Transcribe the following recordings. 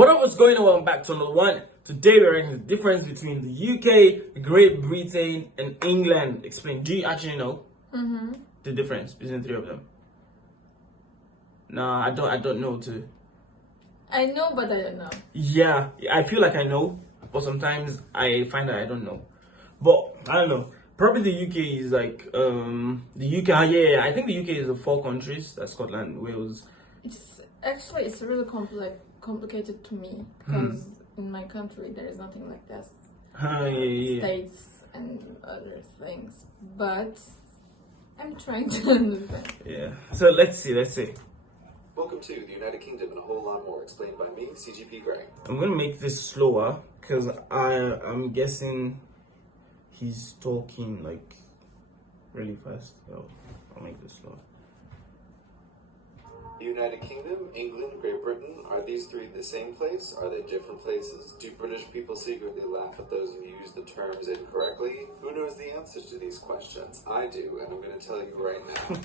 What up, what's going on? Welcome back to another one. Today we're ranking the difference between the UK, Great Britain, and England. Explain. Do you actually know the difference between the three of them? Nah, I don't know too. I know, but I don't know. Yeah, I feel like I know, but sometimes I find that I don't know. But I don't know. Probably the UK is like the UK. Yeah, I think the UK is the four countries. That's Scotland, Wales. It's really complicated to me because in my country there is nothing like this. Yeah. States and other things, but I'm trying to understand. Yeah. So let's see. Welcome to the United Kingdom and a whole lot more, explained by me, CGP Greg. I'm gonna make this slower because I'm guessing he's talking like really fast. So I'll make this slower. The United Kingdom, England, Great Britain, are these three the same place? Are they different places? Do British people secretly laugh at those who use the terms incorrectly? Who knows the answers to these questions? I do, and I'm going to tell you right now.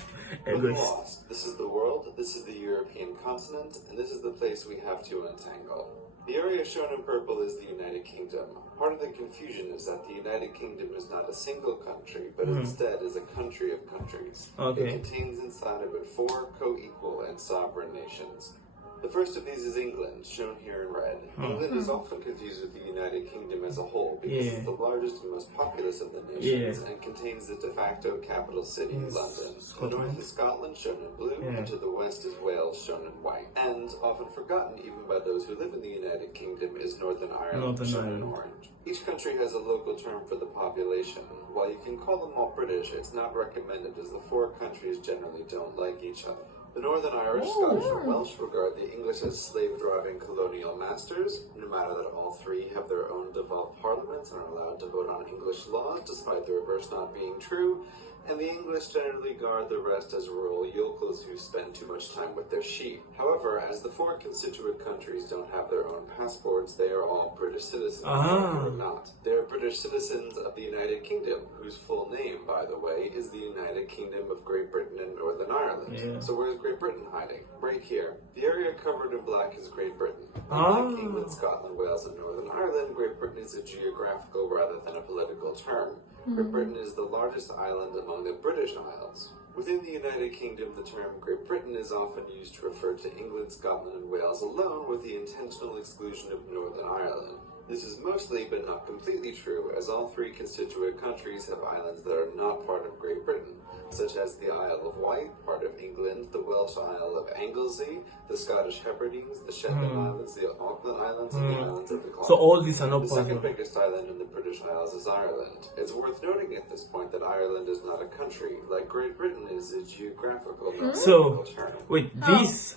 We're lost. This is the world, this is the European continent, and this is the place we have to untangle. The area shown in purple is the United Kingdom. Part of the confusion is that the United Kingdom is not a single country, but instead is a country of countries. Okay. It contains inside of it four co-equal and sovereign nations. The first of these is England, shown here in red. England is often confused with the United Kingdom as a whole because it's the largest and most populous of the nations and contains the de facto capital city, London. To the north is Scotland, shown in blue, and to the west is Wales, shown in white. And, often forgotten even by those who live in the United Kingdom, is Northern Ireland, shown in orange. Each country has a local term for the population. While you can call them all British, it's not recommended as the four countries generally don't like each other. The Northern Irish, Scottish, and Welsh regard the English as slave-driving colonial masters, no matter that all three have their own devolved parliaments and are allowed to vote on English laws, despite the reverse not being true, and the English generally regard the rest as rural yokels who spend too much time with their sheep. However, as the four constituent countries don't have their own passports, they are all British citizens, or not. They are British citizens of the United Kingdom, whose full name, by the way, is the United Kingdom of Great Britain and Northern Ireland. So where's Great Britain hiding? Right here. The area covered in black is Great Britain. Unlike England, Scotland, Wales, and Northern Ireland, Great Britain is a geographical rather than a political term. Great Britain is the largest island among the British Isles. Within the United Kingdom, the term Great Britain is often used to refer to England, Scotland, and Wales alone, with the intentional exclusion of Northern Ireland. This is mostly, but not completely true, as all three constituent countries have islands that are not part of Great Britain, such as the Isle of Wight, part of England, the Welsh Isle of Anglesey, the Scottish Hebrides, the Shetland Islands, the Auckland Islands, and the islands of the Clyde. So all these are not The part second of. biggest island in the British Isles is Ireland. It's worth noting at this point that Ireland is not a country, like Great Britain is a geographical, not political term. Wait, this,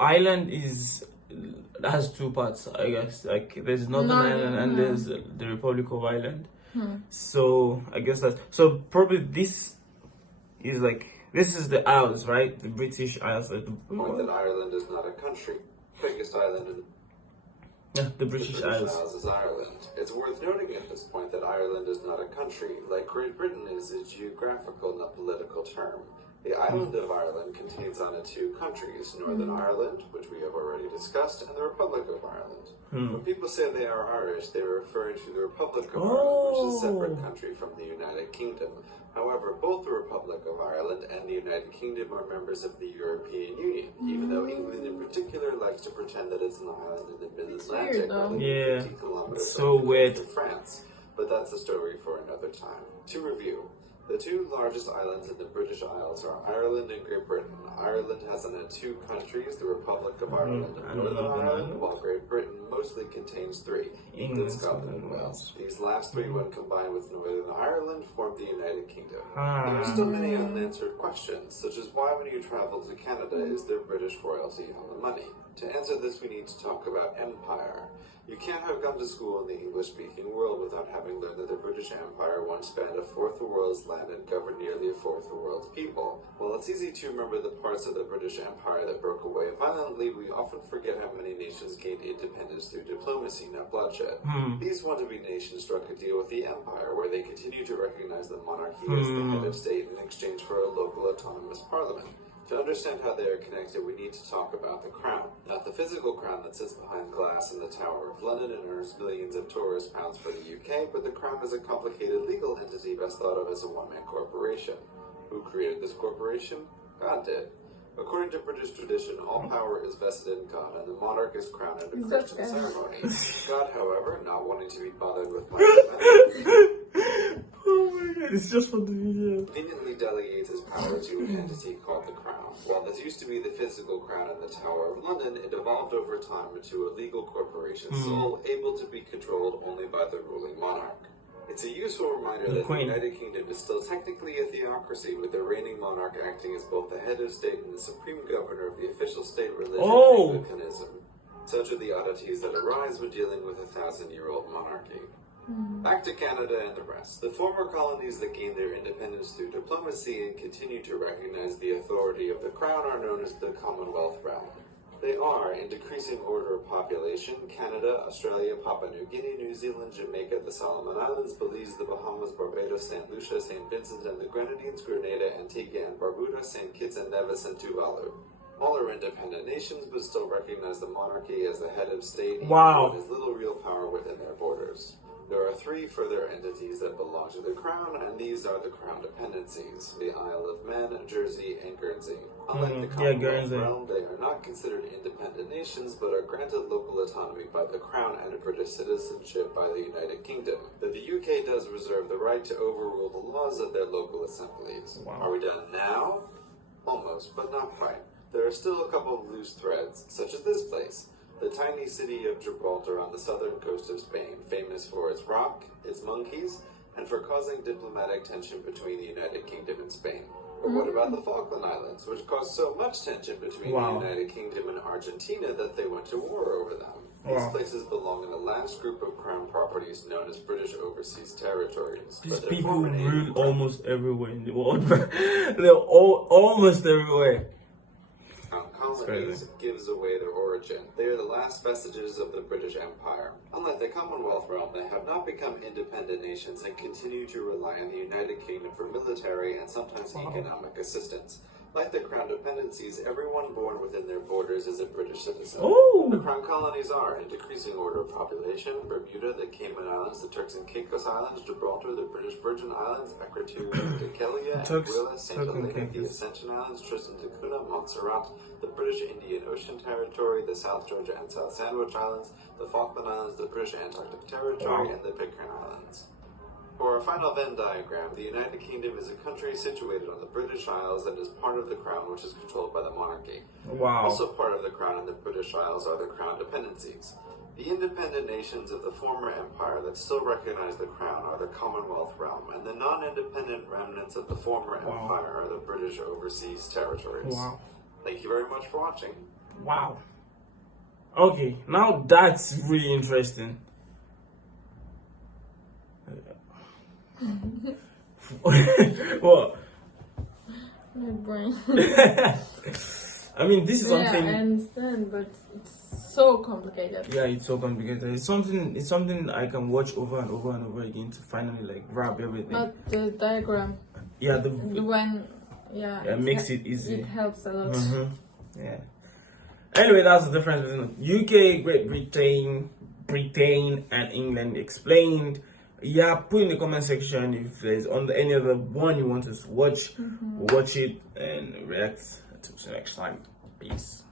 Ireland has two parts, I guess. Like there's Northern Ireland and there's the Republic of Ireland. So I guess probably this is the Isles, right? The British Isles. The point that Ireland is not a country. Biggest island in the British Isles. Is Ireland. It's worth noting at this point that Ireland is not a country, like Great Britain is a geographical, not political term. The island of Ireland contains on it two countries, Northern Ireland, which we have already discussed, and the Republic of Ireland. When people say they are Irish, they are referring to the Republic of Ireland, which is a separate country from the United Kingdom. However, both the Republic of Ireland and the United Kingdom are members of the European Union, even though England in particular likes to pretend that it's an island in the mid-Atlantic, rather than 50 kilometers from France. But that's a story for another time. To review, the two largest islands in the British Isles are Ireland and Great Britain. Ireland has on it two countries, the Republic of Ireland and Northern Ireland, while Great Britain mostly contains three, England, Scotland, and Wales. These last three, when combined with Northern Ireland, form the United Kingdom. There are still many unanswered questions, such as why when you travel to Canada is there British royalty on the money? To answer this, we need to talk about empire. You can't have gone to school in the English-speaking world without having learned that the British Empire once spanned a fourth of the world's land and governed nearly a fourth of the world's people. While it's easy to remember the parts of the British Empire that broke away violently, we often forget how many nations gained independence through diplomacy, not bloodshed. These want-to-be nations struck a deal with the Empire, where they continue to recognize the monarchy as the head of state in exchange for a local autonomous parliament. To understand how they are connected, we need to talk about the crown. Not the physical crown that sits behind glass in the Tower of London and earns millions of tourist pounds for the UK, but the crown is a complicated legal entity best thought of as a one-man corporation. Who created this corporation? God did. According to British tradition, all power is vested in God, and the monarch is crowned at a Christian ceremony. God, however, not wanting to be bothered with my Oh my god, it's just for the video. conveniently delegates his power to an entity called the Crown. While this used to be the physical crown in the Tower of London, it evolved over time into a legal corporation, sole, able to be controlled only by the ruling monarch. It's a useful reminder that the United Kingdom is still technically a theocracy, with the reigning monarch acting as both the head of state and the supreme governor of the official state religion, Anglicanism. Such are the oddities that arise when dealing with a 1,000-year-old monarchy. Back to Canada and the rest. The former colonies that gained their independence through diplomacy and continue to recognize the authority of the Crown are known as the Commonwealth realm. They are, in decreasing order of population, Canada, Australia, Papua New Guinea, New Zealand, Jamaica, the Solomon Islands, Belize, the Bahamas, Barbados, St. Lucia, St. Vincent and the Grenadines, Grenada, Antigua and Barbuda, St. Kitts and Nevis, and Tuvalu. All are independent nations, but still recognize the monarchy as the head of state and has little real power within their borders. There are 3 further entities that belong to the Crown, and these are the Crown dependencies: the Isle of Man, Jersey, and Guernsey. Unlike the Commonwealth realm, they are not considered independent nations, but are granted local autonomy by the Crown and British citizenship by the United Kingdom. Though the UK does reserve the right to overrule the laws of their local assemblies. Are we done now? Almost, but not quite. There are still a couple of loose threads, such as this place. The tiny city of Gibraltar on the southern coast of Spain, famous for its rock, its monkeys, and for causing diplomatic tension between the United Kingdom and Spain. But what about the Falkland Islands, which caused so much tension between the United Kingdom and Argentina that they went to war over them? These places belong in the last group of crown properties known as British Overseas Territories. These people rule almost everywhere in the world. They're almost everywhere. Colonies gives away their origin. They are the last vestiges of the British Empire. Unlike the Commonwealth realm, they have not become independent nations and continue to rely on the United Kingdom for military and sometimes economic assistance. Like the Crown dependencies, everyone born within their borders is a British citizen. The Crown colonies are, in decreasing order of population, Bermuda, the Cayman Islands, the Turks and Caicos Islands, Gibraltar, the British Virgin Islands, Equatorial Dikelia, Anguilla, St. Helena, the Ascension Islands, Tristan da Cunha, Montserrat, the British Indian Ocean Territory, the South Georgia and South Sandwich Islands, the Falkland Islands, the British Antarctic Territory, and the Pitcairn Islands. For our final Venn diagram, the United Kingdom is a country situated on the British Isles that is part of the Crown, which is controlled by the monarchy. Also part of the Crown and the British Isles are the Crown dependencies. The independent nations of the former empire that still recognize the Crown are the Commonwealth realm, and the non-independent remnants of the former empire are the British Overseas Territories. Thank you very much for watching. Okay, now that's really interesting. What? My brain. I mean, this is something. I understand, but it's so complicated. Yeah, it's so complicated. It's something I can watch over and over and over again to finally like grab everything. But the diagram. Yeah, it makes it easy. It helps a lot. Yeah. Anyway, that's the difference between UK, Great Britain, and England explained. Yeah, put in the comment section if there's any other one you want us to watch. Watch it and react to the next time. Peace.